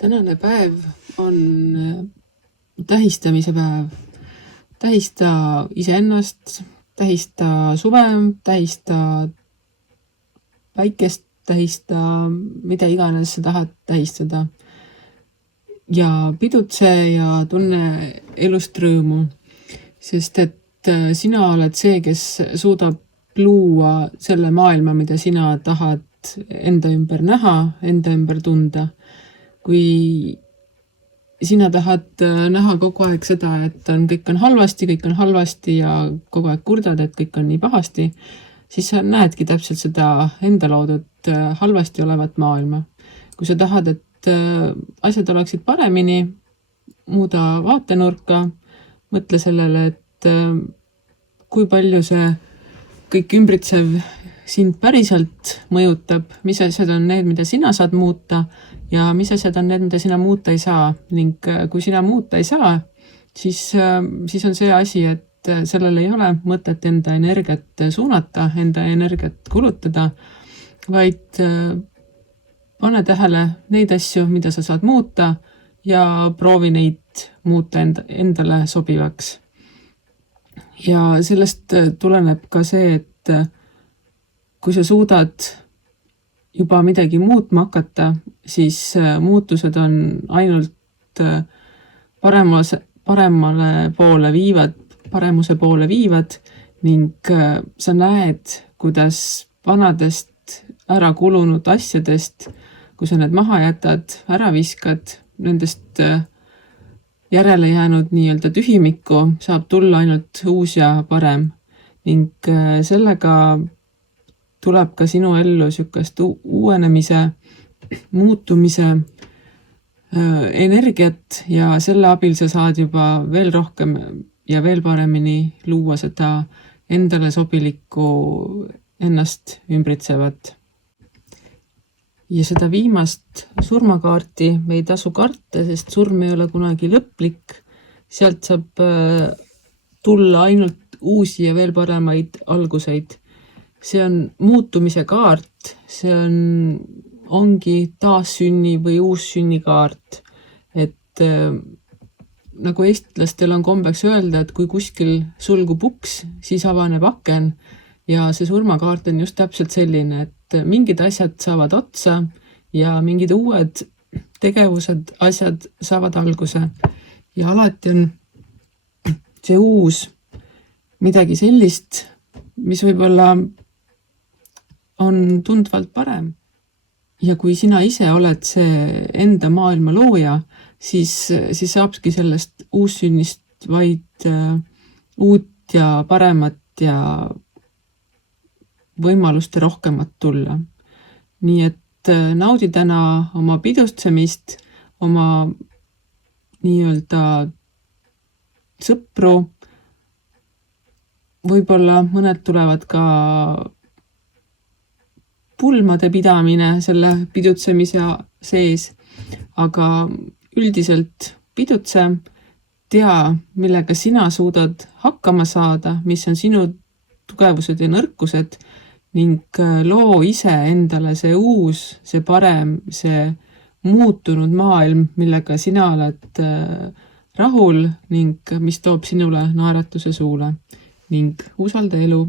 Tänane päev on tähistamise päev. Tähista iseennast, tähista suve, tähista päikest, tähista mida iganes sa tahad tähistada. Ja pidutse ja tunne elust rõõmu, sest et sina oled see, kes suudab luua selle maailma, mida sina tahad enda ümber näha, enda ümber tunda. Kui sina tahad näha kogu aeg seda, et kõik on halvasti ja kogu aeg kurdad, et kõik on nii pahasti, siis sa näedki täpselt seda enda loodud halvasti olevat maailma. Kui sa tahad, et asjad oleksid paremini, muuda vaatenurka, mõtle sellele, et kui palju see kõik ümbritsev sind päriselt mõjutab, mis asjad on need, mida sina saad muuta ja mis asjad on need, mida sina muuta ei saa. Ning kui sina muuta ei saa, siis on see asi, et sellel ei ole mõtet enda energiat suunata, enda energiat kulutada, vaid pane tähele neid asju, mida sa saad muuta ja proovi neid muuta endale sobivaks. Ja sellest tuleneb ka see, et kui sa suudad juba midagi muutma hakata, siis muutused on ainult paremuse poole viivad ning sa näed, kuidas vanadest ära kulunud asjadest, kui sa need maha jätad, ära viskad, nendest järele jäänud nii-öelda tühimikku saab tulla ainult uus ja parem ning sellega tuleb ka sinu ellu sükast uuenemise, muutumise energiat ja selle abil sa saad juba veel rohkem ja veel paremini luua seda endale sobilikku ennast ümbritsevat. Ja seda viimast surmakaarti me ei tasu karta, sest surm ei ole kunagi lõplik. Sealt saab tulla ainult uusi ja veel paremaid alguseid. See on muutumise kaart, see ongi taassünni või uussünni kaart. Et nagu eestlastel on kombeks öelda, et kui kuskil sulgub uks, siis avaneb aken ja see surmakaart on just täpselt selline, et mingid asjad saavad otsa ja mingid uued tegevused, asjad saavad alguse. Ja alati on see uus midagi sellist, mis võib-olla on tundvalt parem. Ja kui sina ise oled see enda maailma looja, siis saabki sellest uussünnist vaid uut ja paremat ja võimaluste rohkemat tulla. Nii et naudi täna oma pidustsemist, oma nii-öelda sõpru. Võib-olla mõned tulevad ka pulmade pidamine selle pidutsemise sees, aga üldiselt pidutse, tea, millega sina suudad hakkama saada, mis on sinu tugevused ja nõrkused ning loo ise endale see uus, see parem, see muutunud maailm, millega sina oled rahul ning mis toob sinule naeratuse suule ning usalda elu.